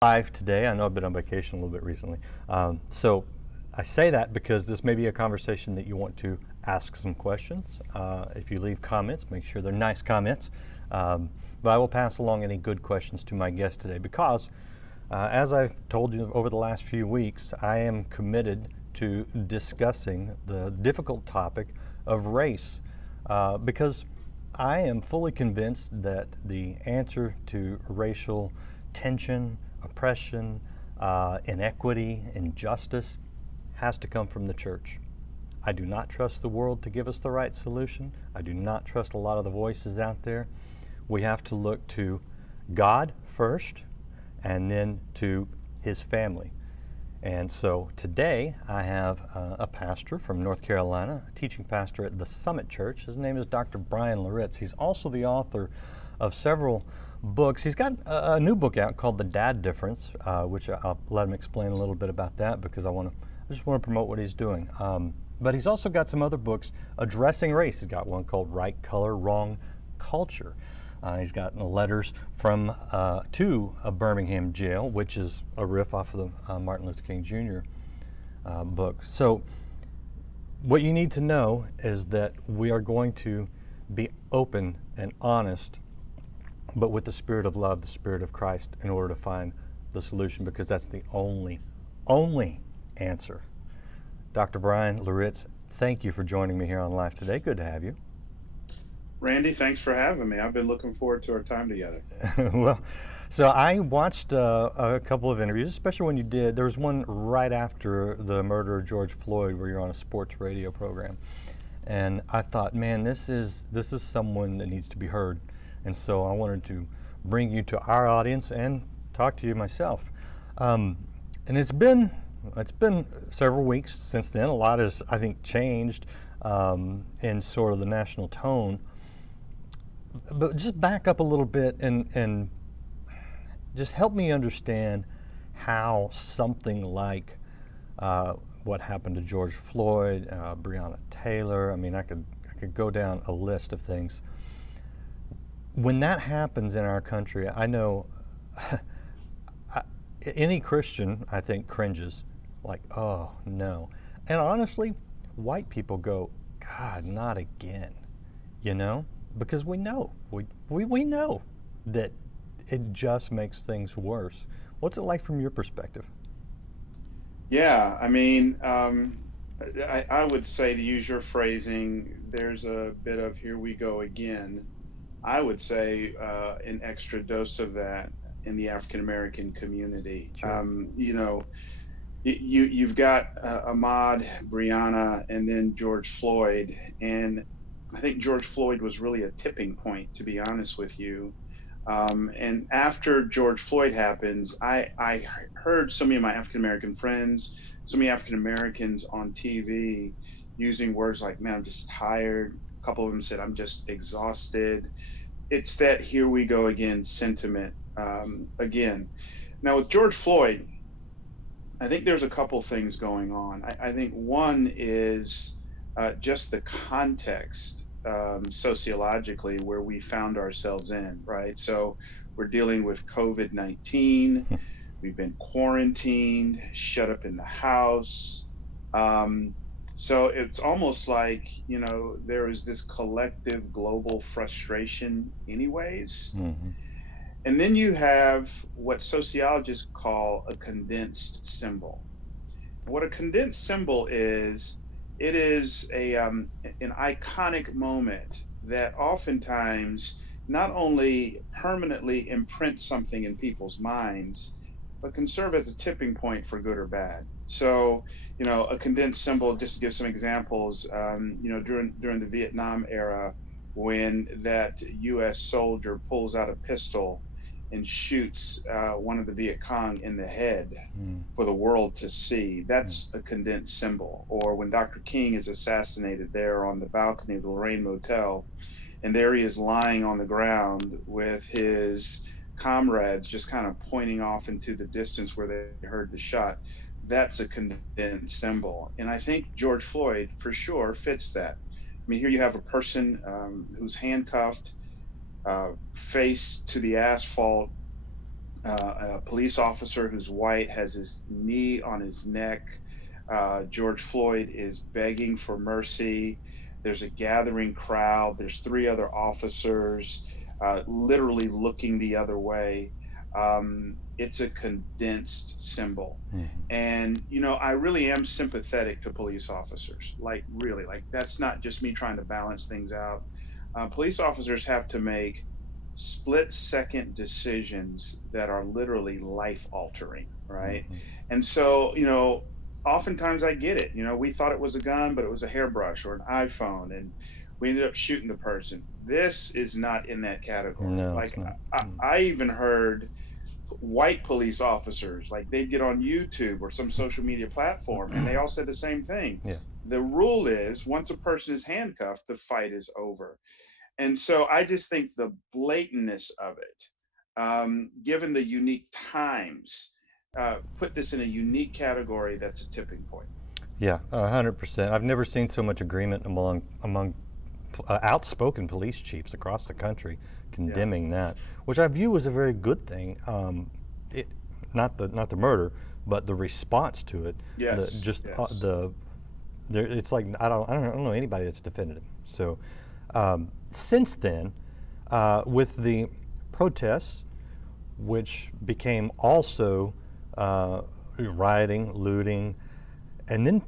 Live today. I know I've been on vacation a little bit recently. So I say that because this may be a conversation that you want to ask some questions. If you leave comments, make sure they're nice comments. But I will pass along any good questions to my guest today because, as I've told you over the last few weeks, I am committed to discussing the difficult topic of race because I am fully convinced that the answer to racial tension, oppression, inequity, injustice has to come from the church. I do not trust the world to give us the right solution. I do not trust a lot of the voices out there. We have to look to God first and then to His family. And so today I have a pastor from North Carolina, a teaching pastor at the Summit Church. His name is Dr. Bryan Loritts. He's also the author of several books. He's got a new book out called The Dad Difference, which I'll let him explain a little bit about that because I just want to promote what he's doing. But he's also got some other books addressing race. He's got one called Right Color, Wrong Culture. He's gotten letters from to a Birmingham jail, which is a riff off of the Martin Luther King Jr. Book. So what you need to know is that we are going to be open and honest, but with the spirit of love, the spirit of Christ, in order to find the solution, because that's the only answer. Dr. Bryan Loritts, thank you for joining me here on Live today. Good to have you. Randy, thanks for having me. I've been looking forward to our time together. Well, so I watched a couple of interviews, especially when you did. There was one right after the murder of George Floyd where you're on a sports radio program. And I thought, man, this is someone that needs to be heard. And so I wanted to bring you to our audience and talk to you myself. And it's been several weeks since then. A lot has, I think, changed in sort of the national tone. But just back up a little bit and just help me understand how something like what happened to George Floyd, Breonna Taylor. I mean, I could go down a list of things. When that happens in our country, I know any Christian, I think, cringes, like, oh no. And honestly, white people go, God, not again, you know? Because we know, we know that it just makes things worse. What's it like from your perspective? Yeah, I mean, I would say, to use your phrasing, there's a bit of here we go again. I would say an extra dose of that in the African American community. Sure. You know, you've got Ahmaud, Breonna, and then George Floyd, and I think George Floyd was really a tipping point, to be honest with you. And after George Floyd happens, I heard so many of my African American friends, so many African Americans on TV using words like, man, I'm just tired. A couple of them said, I'm just exhausted. It's that here we go again sentiment again. Now with George Floyd, I think there's a couple things going on. I think one is just the context sociologically where we found ourselves in, right? So we're dealing with COVID-19. We've been quarantined, shut up in the house. So it's almost like, you know, there is this collective global frustration anyways. Mm-hmm. And then you have what sociologists call a condensed symbol. What a condensed symbol is, it is an iconic moment that oftentimes not only permanently imprints something in people's minds, but can serve as a tipping point for good or bad. So, you know, a condensed symbol, just to give some examples, you know, during the Vietnam era, when that U.S. soldier pulls out a pistol and shoots one of the Viet Cong in the head for the world to see. That's a condensed symbol. Or when Dr. King is assassinated there on the balcony of the Lorraine Motel, and there he is lying on the ground with his comrades just kind of pointing off into the distance where they heard the shot. That's a condensed symbol. And I think George Floyd, for sure, fits that. I mean, here you have a person who's handcuffed, face to the asphalt, A police officer who's white has his knee on his neck. George Floyd is begging for mercy. There's a gathering crowd. There's three other officers literally looking the other way. It's a condensed symbol. Mhm. And, I really am sympathetic to police officers. Like, really, like, that's not just me trying to balance things out. Police officers have to make split-second decisions that are literally life-altering, right? Mhm. And so, oftentimes I get it. We thought it was a gun, but it was a hairbrush or an iPhone, and we ended up shooting the person. This is not in that category. No, it's Like, not. I even heard white police officers, like, they'd get on YouTube or some social media platform, and they all said the same thing. Yeah. The rule is once a person is handcuffed, the fight is over. And so I just think the blatantness of it, given the unique times, put this in a unique category that's a tipping point. Yeah, 100%. I've never seen so much agreement among outspoken police chiefs across the country condemning that, which I view as a very good thing. It, not the murder, but the response to it. Yes. Just Yes. it's like I don't know anybody that's defended him. So since then, with the protests, which became also rioting, looting, and then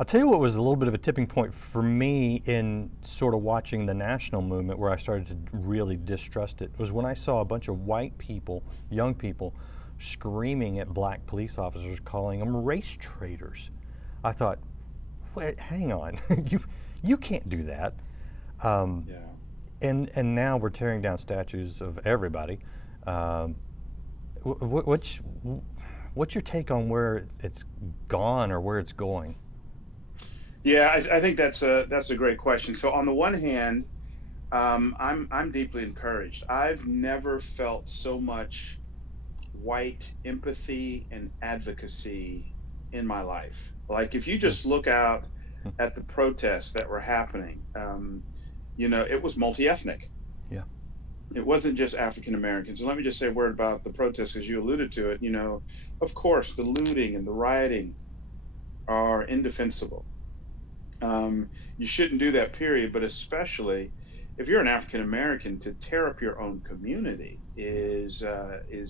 I'll tell you what was a little bit of a tipping point for me in sort of watching the national movement, where I started to really distrust it, was when I saw a bunch of white people, young people, screaming at black police officers, calling them race traitors. I thought, wait, hang on, you can't do that. Yeah. And now we're tearing down statues of everybody. What's your take on where it's gone or where it's going? Yeah, I think that's a great question. So on the one hand, I'm deeply encouraged. I've never felt so much white empathy and advocacy in my life. Like, if you just look out at the protests that were happening, it was multi-ethnic. Yeah. It wasn't just African Americans. And let me just say a word about the protests, because you alluded to it. Of course, the looting and the rioting are indefensible. You shouldn't do that, period. But especially if you're an African American, to tear up your own community is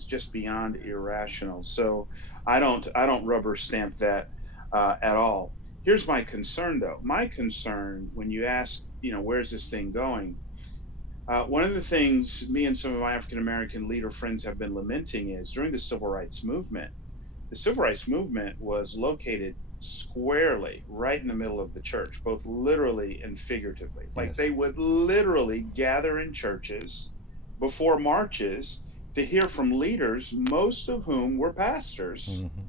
just beyond irrational. So I don't rubber stamp that at all. Here's my concern, though. My concern, when you ask, where's this thing going? One of the things me and some of my African American leader friends have been lamenting is during the Civil Rights Movement. The Civil Rights Movement was located squarely right in the middle of the church, both literally and figuratively. Like, Yes. they would literally gather in churches before marches to hear from leaders, most of whom were pastors. Mm-hmm.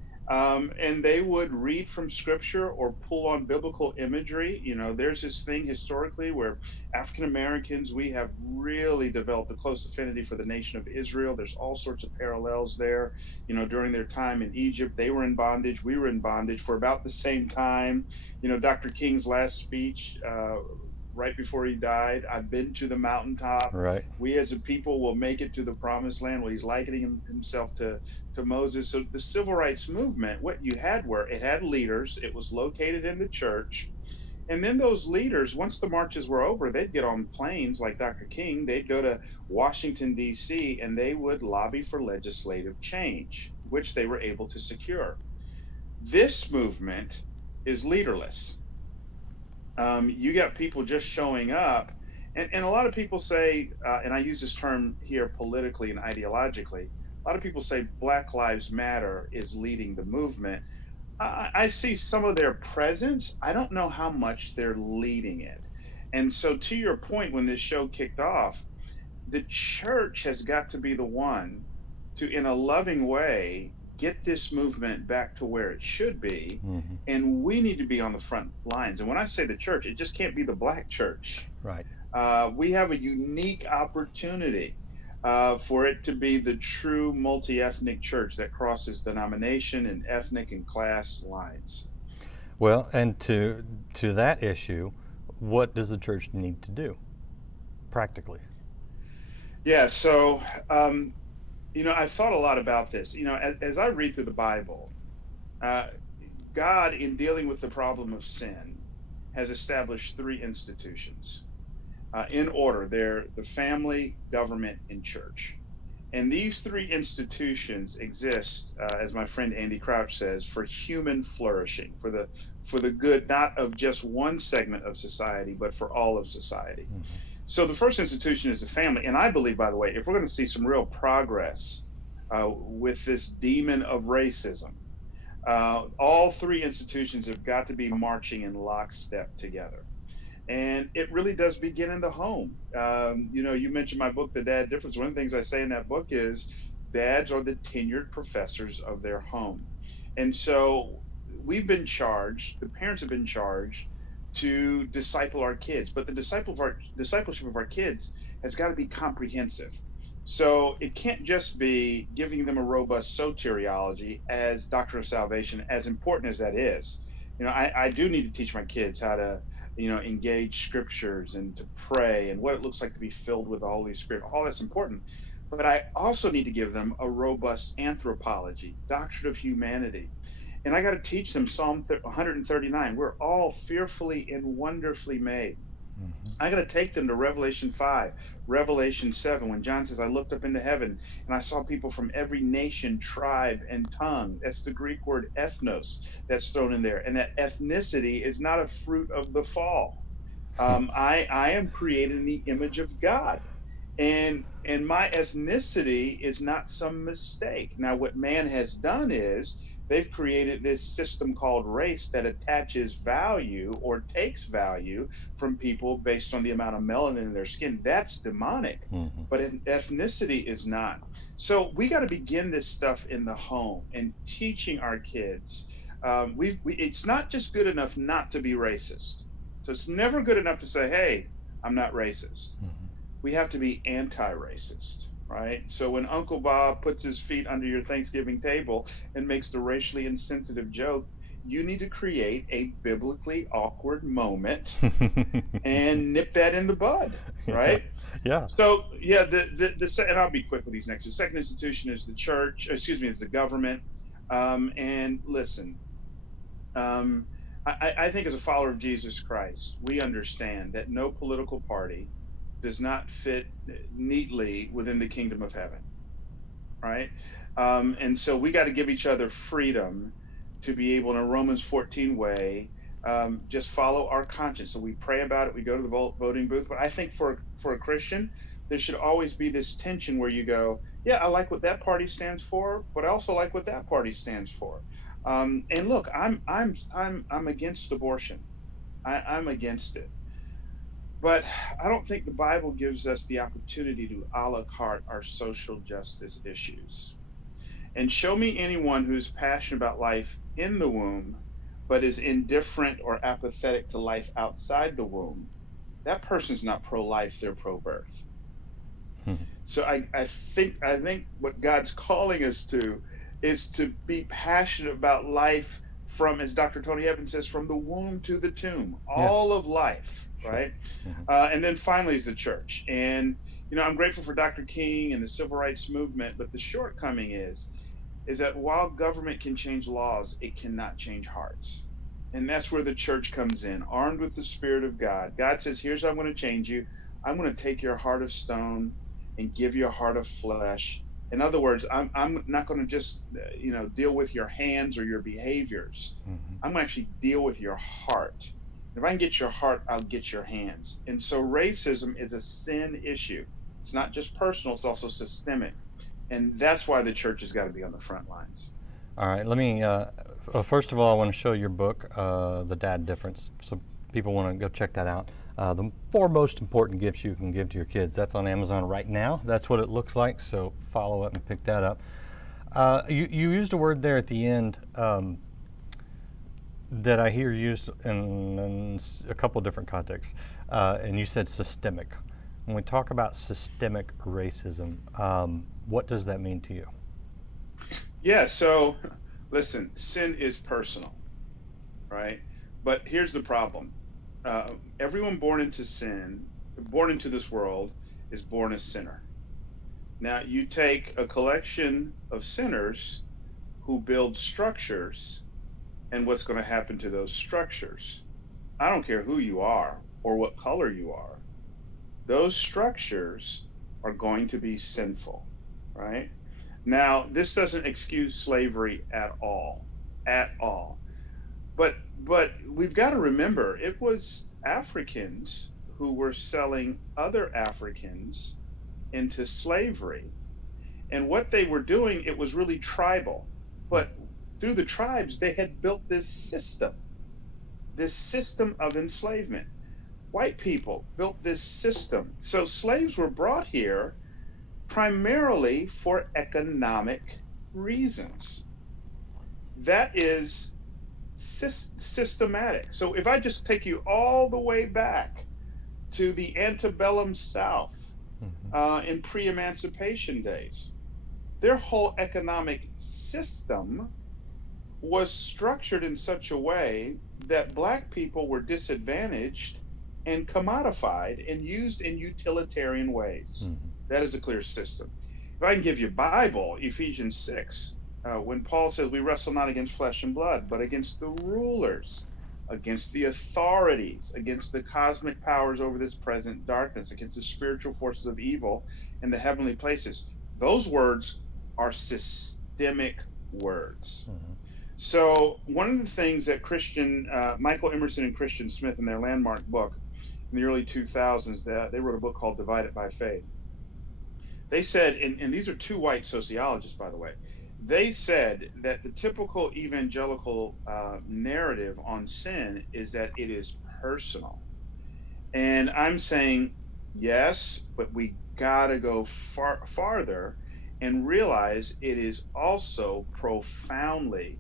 And they would read from scripture or pull on biblical imagery. There's this thing historically where African Americans, we have really developed a close affinity for the nation of Israel. There's all sorts of parallels there. During their time in Egypt, they were in bondage. We were in bondage for about the same time. Dr. King's last speech, right before he died, I've been to the mountaintop. Right. We as a people will make it to the promised land. Well, he's likening himself to Moses. So the Civil Rights Movement, what you had were, it had leaders. It was located in the church. And then those leaders, once the marches were over, they'd get on planes like Dr. King. They'd go to Washington, D.C., and they would lobby for legislative change, which they were able to secure. This movement is leaderless. You got people just showing up, and a lot of people say, and I use this term here politically and ideologically, a lot of people say Black Lives Matter is leading the movement. I see some of their presence. I don't know how much they're leading it. And so, to your point, when this show kicked off, the church has got to be the one to, in a loving way, get this movement back to where it should be. Mm-hmm. And we need to be on the front lines. And when I say the church, it just can't be the black church. Right. We have a unique opportunity for it to be the true multi-ethnic church that crosses denomination and ethnic and class lines. Well, and to that issue, what does the church need to do practically? Yeah, so I've thought a lot about this. As I read through the Bible, uh, God, in dealing with the problem of sin, has established three institutions in order. They're the family, government, and church. And these three institutions exist, as my friend Andy Crouch says, for human flourishing, for the good not of just one segment of society, but for all of society. Mm-hmm. So the first institution is the family, and I believe, by the way, if we're going to see some real progress with this demon of racism, all three institutions have got to be marching in lockstep together. And it really does begin in the home. You mentioned my book, The Dad Difference. One of the things I say in that book is dads are the tenured professors of their home. And so we've been charged, the parents have been charged to disciple our kids, but the discipleship of our kids has got to be comprehensive. So it can't just be giving them a robust soteriology as doctrine of salvation, as important as that is. I do need to teach my kids how to engage scriptures and to pray and what it looks like to be filled with the Holy Spirit. All that's important. But I also need to give them a robust anthropology, doctrine of humanity. And I got to teach them Psalm 139. We're all fearfully and wonderfully made. Mm-hmm. I got to take them to Revelation 5, Revelation 7, when John says, I looked up into heaven and I saw people from every nation, tribe, and tongue. That's the Greek word ethnos that's thrown in there. And that ethnicity is not a fruit of the fall. I am created in the image of God. And my ethnicity is not some mistake. Now, what man has done is they've created this system called race that attaches value or takes value from people based on the amount of melanin in their skin. That's demonic. Mm-hmm. But ethnicity is not. So we got to begin this stuff in the home and teaching our kids. It's not just good enough not to be racist. So it's never good enough to say, hey, I'm not racist. Mm-hmm. We have to be anti-racist. Right? So when Uncle Bob puts his feet under your Thanksgiving table and makes the racially insensitive joke, you need to create a biblically awkward moment and nip that in the bud, right? Yeah. So yeah, and I'll be quick with these next. The second institution is the church. Is the government. And listen, I think as a follower of Jesus Christ, we understand that no political party does not fit neatly within the kingdom of heaven, right? And so we got to give each other freedom to be able, in a Romans 14 way, just follow our conscience. So we pray about it, we go to the voting booth. But I think for a Christian, there should always be this tension where you go, yeah, I like what that party stands for, but I also like what that party stands for. And look, I'm against abortion. I'm against it. But I don't think the Bible gives us the opportunity to a la carte our social justice issues. And show me anyone who's passionate about life in the womb, but is indifferent or apathetic to life outside the womb. That person's not pro-life, they're pro-birth. Mm-hmm. So I think what God's calling us to is to be passionate about life from, as Dr. Tony Evans says, from the womb to the tomb, all of life. Right? Mm-hmm. And then finally is the church. And, I'm grateful for Dr. King and the civil rights movement, but the shortcoming is that while government can change laws, it cannot change hearts. And that's where the church comes in, armed with the Spirit of God. God says, here's how I'm going to change you. I'm going to take your heart of stone and give you a heart of flesh. In other words, I'm not going to just, deal with your hands or your behaviors. Mm-hmm. I'm going to actually deal with your heart. If I can get your heart, I'll get your hands. And so racism is a sin issue. It's not just personal, it's also systemic. And that's why the church has got to be on the front lines. All right, let me, first of all, I want to show your book, The Dad Difference. So people want to go check that out. The 4 most important gifts you can give to your kids. That's on Amazon right now. That's what it looks like, so follow up and pick that up. You used a word there at the end that I hear used in a couple different contexts, and you said systemic. When we talk about systemic racism, what does that mean to you? Yeah, so listen, sin is personal, right? But here's the problem. Everyone born into this world is born a sinner. Now, you take a collection of sinners who build structures, and what's going to happen to those structures? I don't care who you are or what color you are, those structures are going to be sinful, right? Now, this doesn't excuse slavery at all. But we've got to remember it was Africans who were selling other Africans into slavery. And what they were doing, it was really tribal. But through the tribes, they had built this system of enslavement. White people built this system. So slaves were brought here primarily for economic reasons. That is systematic. So if I just take you all the way back to the antebellum South in pre-emancipation days, their whole economic system was structured in such a way that black people were disadvantaged and commodified and used in utilitarian ways. That is a clear system. If I can give you Bible, Ephesians 6, when Paul says we wrestle not against flesh and blood, but against the rulers, against the authorities, against the cosmic powers over this present darkness, against the spiritual forces of evil in the heavenly places. Those words are systemic words. So one of the things that Michael Emerson and Christian Smith in their landmark book in the early 2000s, they wrote a book called Divided by Faith. They said, and these are two white sociologists, by the way, they said that the typical evangelical narrative on sin is that it is personal. And I'm saying, yes, but we gotta go farther and realize it is also profoundly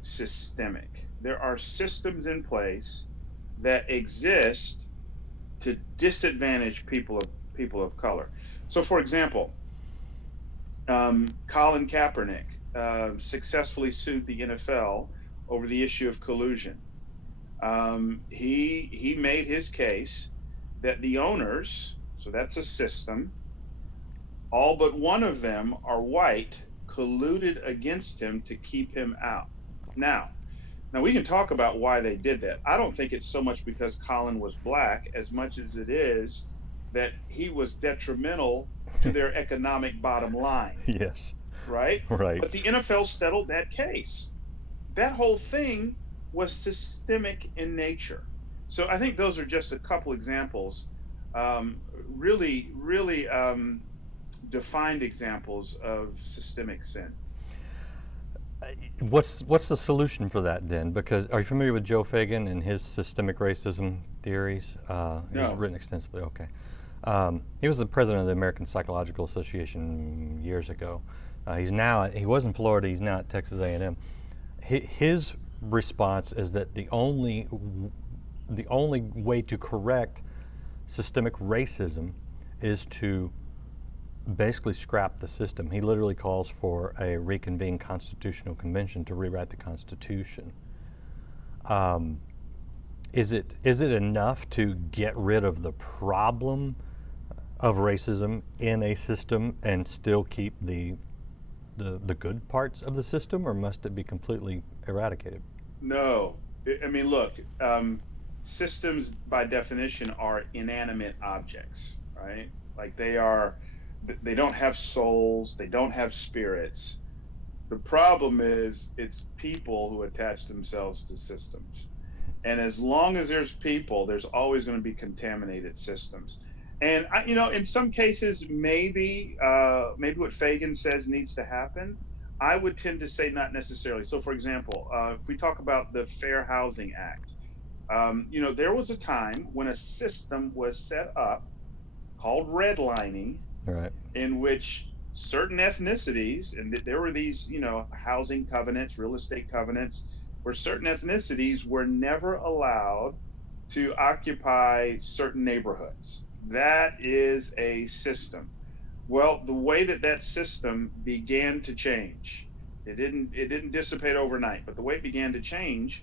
systemic. There are systems in place that exist to disadvantage people of color. So, for example, Colin Kaepernick successfully sued the NFL over the issue of collusion. He made his case that the owners, so that's a system, all but one of them are white, colluded against him to keep him out. Now we can talk about why they did that. I don't think it's so much because Colin was black as much as it is that he was detrimental to their economic bottom line. Yes. Right? Right. But the NFL settled that case. That whole thing was systemic in nature. So I think those are just a couple examples, really defined examples of systemic sin. What's the solution for that then? Because are you familiar with Joe Fagan and his systemic racism theories? No. He's written extensively. Okay. He was the president of the American Psychological Association years ago. He was in Florida. He's now at Texas A&M. His response is that the only way to correct systemic racism is to basically scrap the system. He literally calls for a reconvened constitutional convention to rewrite the Constitution. Is it enough to get rid of the problem of racism in a system and still keep the good parts of the system, or must it be completely eradicated? No. I mean, look, systems by definition are inanimate objects, right? Like they don't have souls, they don't have spirits. The problem is it's people who attach themselves to systems. And as long as there's people, there's always going to be contaminated systems. And in some cases, maybe what Fagan says needs to happen. I would tend to say not necessarily. So, for example, if we talk about the Fair Housing Act, there was a time when a system was set up called redlining, right, in which certain ethnicities, and there were these, housing covenants, real estate covenants, where certain ethnicities were never allowed to occupy certain neighborhoods. That is a system. Well, the way that system began to change, it didn't dissipate overnight, but the way it began to change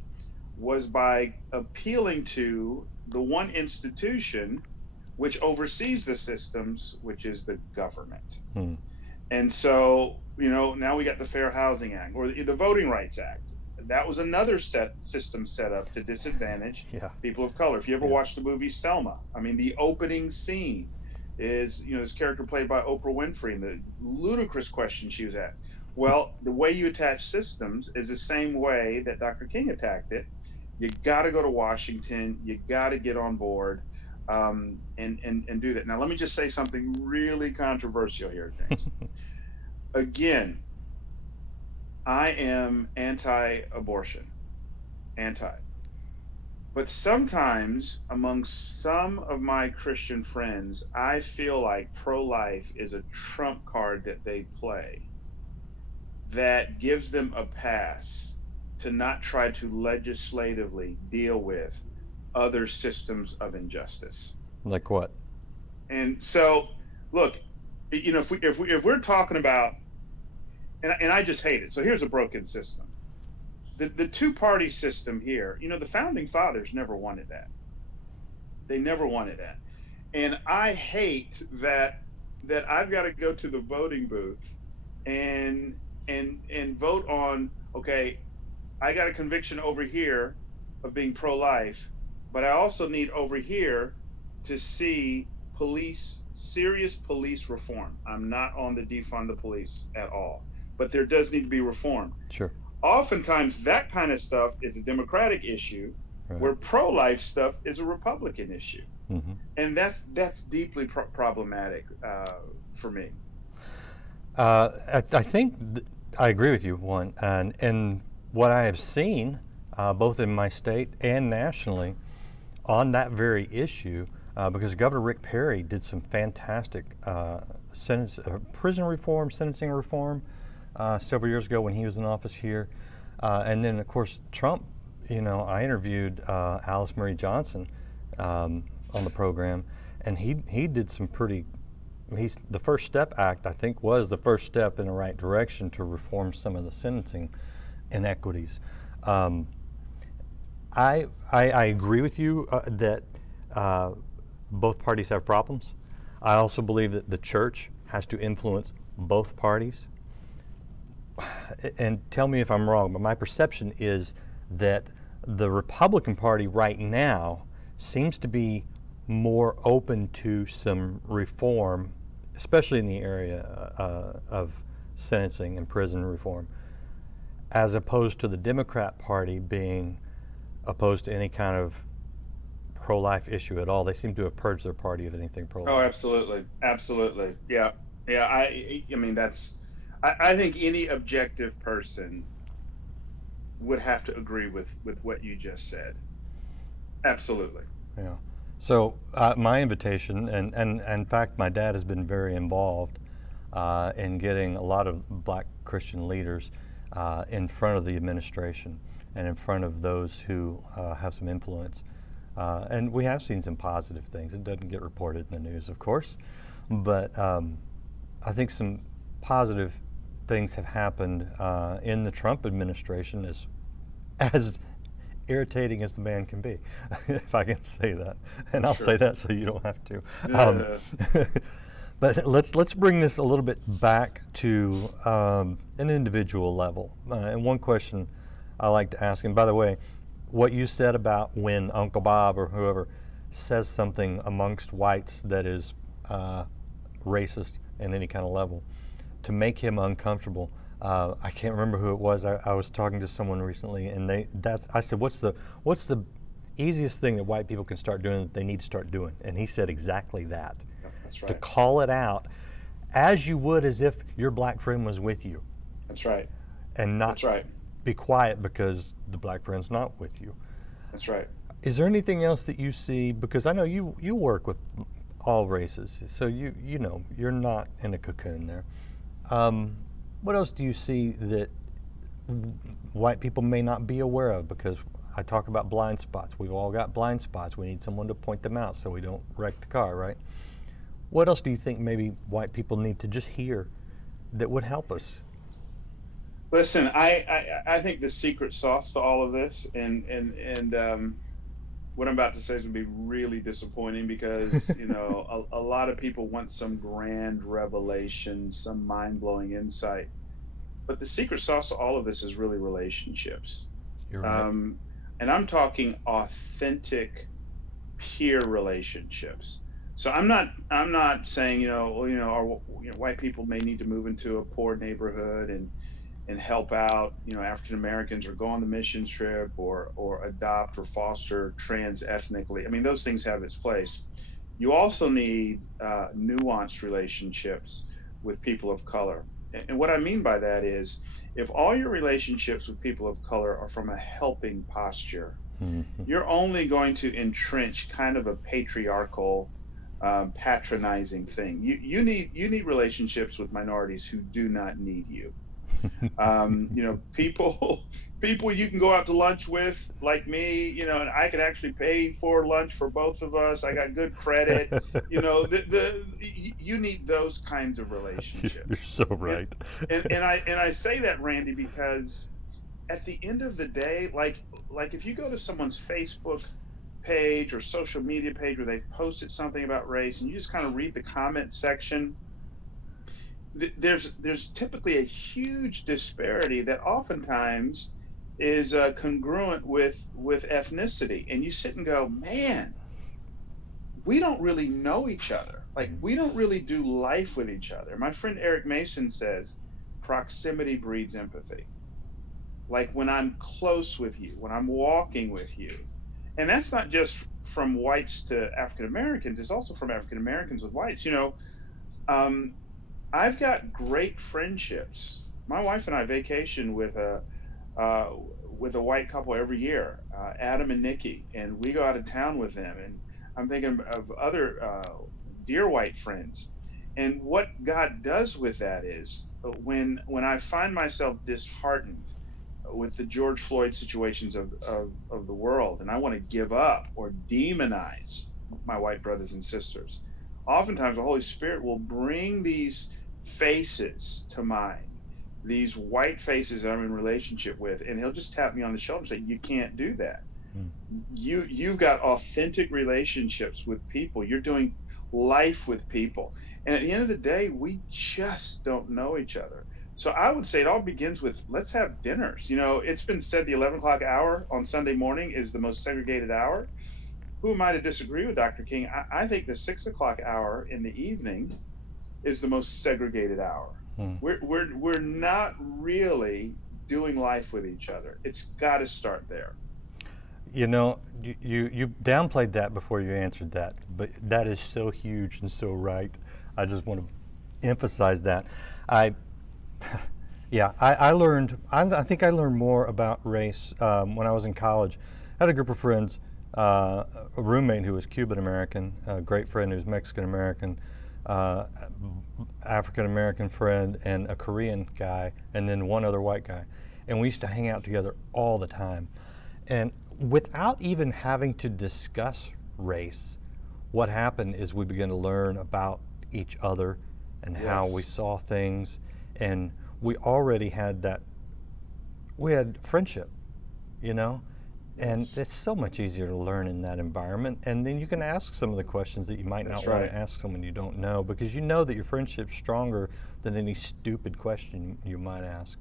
was by appealing to the one institution which oversees the systems, which is the government. And so, now we got the Fair Housing Act or the Voting Rights Act. That was another system set up to disadvantage Yeah. people of color. If you ever Yeah. watched the movie Selma, I mean, the opening scene is, this character played by Oprah Winfrey and the ludicrous question she was asked. Well, the way you attach systems is the same way that Dr. King attacked it. You got to go to Washington. You got to get on board and do that. Now, let me just say something really controversial here, James. Again, I am anti-abortion, anti. But sometimes among some of my Christian friends, I feel like pro-life is a trump card that they play that gives them a pass to not try to legislatively deal with other systems of injustice. Like what? And so, look, if we're talking about, and I just hate it. So here's a broken system. The two-party system here, the founding fathers never wanted that. They never wanted that. And I hate that I've got to go to the voting booth and vote on, okay, I got a conviction over here of being pro-life, but I also need over here to see serious police reform. I'm not on the defund the police at all, but there does need to be reform. Sure. Oftentimes that kind of stuff is a Democratic issue, right, where pro-life stuff is a Republican issue. Mm-hmm. And that's deeply problematic for me. I think I agree with you, one, and what I have seen, both in my state and nationally, on that very issue, because Governor Rick Perry did some fantastic prison reform, sentencing reform several years ago when he was in office here. And then, of course, Trump, I interviewed Alice Marie Johnson on the program, and he did some the First Step Act, I think, was the first step in the right direction to reform some of the sentencing inequities. I agree with you that both parties have problems. I also believe that the church has to influence both parties. And tell me if I'm wrong, but my perception is that the Republican Party right now seems to be more open to some reform, especially in the area of sentencing and prison reform, as opposed to the Democrat Party being opposed to any kind of pro-life issue at all. They seem to have purged their party of anything pro-life. Oh, absolutely. Absolutely. Yeah. Yeah. I mean, I think any objective person would have to agree with what you just said. Absolutely. Yeah. So my invitation, and in fact, my dad has been very involved in getting a lot of black Christian leaders in front of the administration and in front of those who have some influence. And we have seen some positive things. It doesn't get reported in the news, of course, but I think some positive things have happened in the Trump administration, as irritating as the man can be, if I can say that. And I'll say that so you don't have to. But let's bring this a little bit back to an individual level. And one question I like to ask, and by the way, what you said about when Uncle Bob or whoever says something amongst whites that is racist in any kind of level, to make him uncomfortable. I can't remember who it was. I was talking to someone recently, and I said, what's the easiest thing that white people can start doing that they need to start doing? And he said exactly that. Yep, that's right. To call it out as you would as if your black friend was with you. That's right. And not that's right. Be quiet because the black friend's not with you. That's right. Is there anything else that you see? Because I know you work with all races, so you know you're not in a cocoon there. What else do you see that white people may not be aware of? Because I talk about blind spots. We've all got blind spots. We need someone to point them out so we don't wreck the car, right? What else do you think maybe white people need to just hear that would help us? Listen, I think the secret sauce to all of this, and what I'm about to say is going to be really disappointing because, a lot of people want some grand revelation, some mind blowing insight. But the secret sauce to all of this is really relationships. You're right. And I'm talking authentic peer relationships. So I'm not saying, white people may need to move into a poor neighborhood and help out, African Americans, or go on the missions trip, or adopt or foster trans ethnically. I mean, those things have its place. You also need nuanced relationships with people of color. And what I mean by that is, if all your relationships with people of color are from a helping posture, you're only going to entrench kind of a patriarchal, patronizing thing. You need relationships with minorities who do not need you. People you can go out to lunch with, like me, and I could actually pay for lunch for both of us. I got good credit. You need those kinds of relationships. You're so right. And I say that, Randy, because at the end of the day, like if you go to someone's Facebook page or social media page where they've posted something about race, and you just kind of read the comment section, there's typically a huge disparity that oftentimes is congruent with ethnicity, and you sit and go, man, we don't really know each other. Like, we don't really do life with each other. My friend Eric Mason says proximity breeds empathy. Like, when I'm close with you, when I'm walking with you, and that's not just from whites to African Americans, it's also from African Americans with whites. I've got great friendships. My wife and I vacation with a white couple every year, Adam and Nikki, and we go out of town with them. And I'm thinking of other dear white friends. And what God does with that is, when I find myself disheartened with the George Floyd situations of the world, and I want to give up or demonize my white brothers and sisters, oftentimes the Holy Spirit will bring these faces to mind, these white faces that I'm in relationship with, and he'll just tap me on the shoulder and say, you can't do that. You've got authentic relationships with people. You're doing life with people. And at the end of the day, we just don't know each other. So I would say it all begins with, let's have dinners. It's been said the 11 o'clock hour on Sunday morning is the most segregated hour. Who am I to disagree with Dr. King? I think the 6 o'clock hour in the evening is the most segregated hour. We're not really doing life with each other. It's got to start there. You downplayed that before you answered that, but that is so huge and so right. I just want to emphasize that. I learned, I think I learned more about race when I was in college. I had a group of friends, a roommate who was Cuban American, a great friend who was Mexican American, African American friend, and a Korean guy, and then one other white guy. And we used to hang out together all the time. And without even having to discuss race, what happened is we began to learn about each other and how we saw things. And we already had we had friendship, and it's so much easier to learn in that environment. And then you can ask some of the questions that you might not want to ask someone you don't know, because you know that your friendship's stronger than any stupid question you might ask.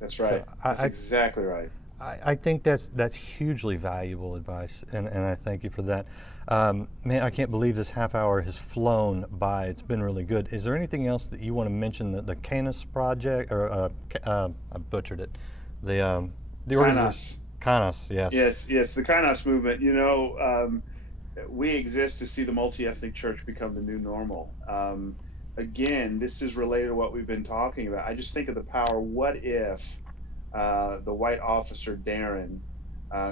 That's right. So that's exactly right. I think that's hugely valuable advice, and I thank you for that. Man, I can't believe this half hour has flown by. It's been really good. Is there anything else that you want to mention? The Canis project, or I butchered it. The organization. Canis, yes. Yes, the Canis movement. We exist to see the multi-ethnic church become the new normal. Again, this is related to what we've been talking about. I just think of the power. What if the white officer Darren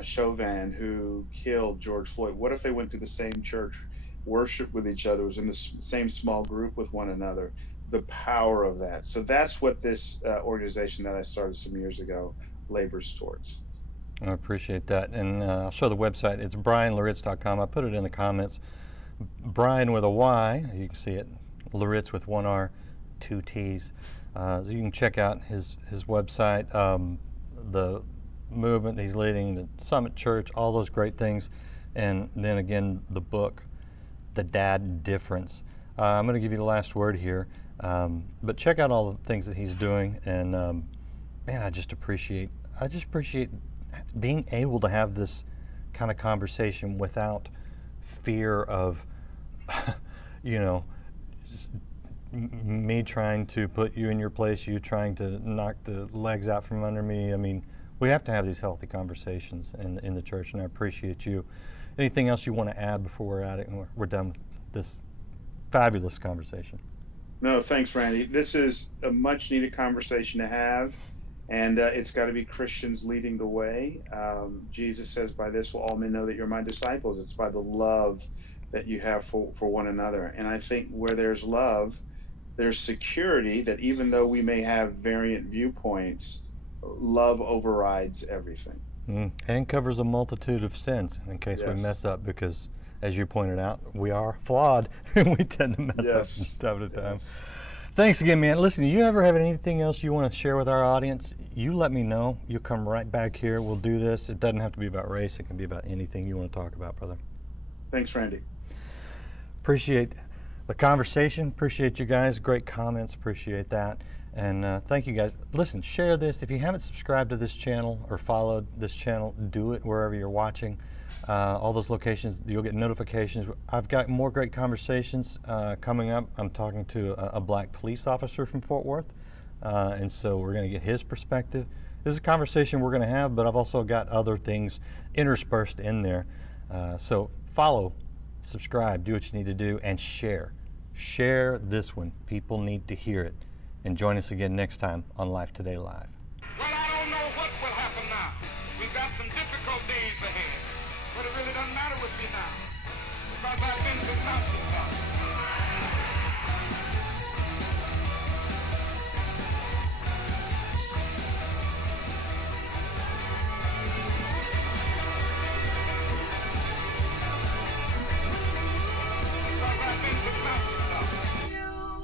Chauvin, who killed George Floyd, what if they went to the same church, worshiped with each other, was in the same small group with one another? The power of that. So that's what this organization that I started some years ago labors towards. I appreciate that. And I'll show the website. It's BryanLoritts.com. I put it in the comments. Bryan with a Y, you can see it. Loritts with one R, two T's. So you can check out his website, the movement he's leading, the Summit Church, all those great things. And then again, the book, The Dad Difference. I'm going to give you the last word here, but check out all the things that he's doing. And man, I just appreciate being able to have this kind of conversation without fear of, you know, me trying to put you in your place, you trying to knock the legs out from under me. I mean, we have to have these healthy conversations in the church, and I appreciate you. Anything else you want to add before we're at it and we're done with this fabulous conversation? No, thanks, Randy. This is a much needed conversation to have, and it's got to be Christians leading the way. Jesus says, by this will all men know that you're my disciples. It's by the love that you have for one another. And I think where there's love, there's security that even though we may have variant viewpoints, love overrides everything. And covers a multitude of sins in case we Yes. mess up, because as you pointed out, we are flawed and we tend to mess Yes. up from time to time. Yes. Thanks again, man. Listen, you ever have anything else you want to share with our audience, you let me know. You'll come right back here. We'll do this. It doesn't have to be about race. It can be about anything you want to talk about, brother. Thanks, Randy. Appreciate the conversation. Appreciate you guys. Great comments. Appreciate that. And thank you guys. Listen, share this. If you haven't subscribed to this channel or followed this channel, do it wherever you're watching. All those locations, you'll get notifications. I've got more great conversations coming up. I'm talking to a black police officer from Fort Worth. And so we're going to get his perspective. This is a conversation we're going to have, but I've also got other things interspersed in there. So follow, subscribe, do what you need to do, and share. Share this one. People need to hear it. And join us again next time on Life Today Live. Well, I don't know what will happen now. We've got some difficult days ahead. But it really doesn't matter with me now. Because I've been to the mountaintop.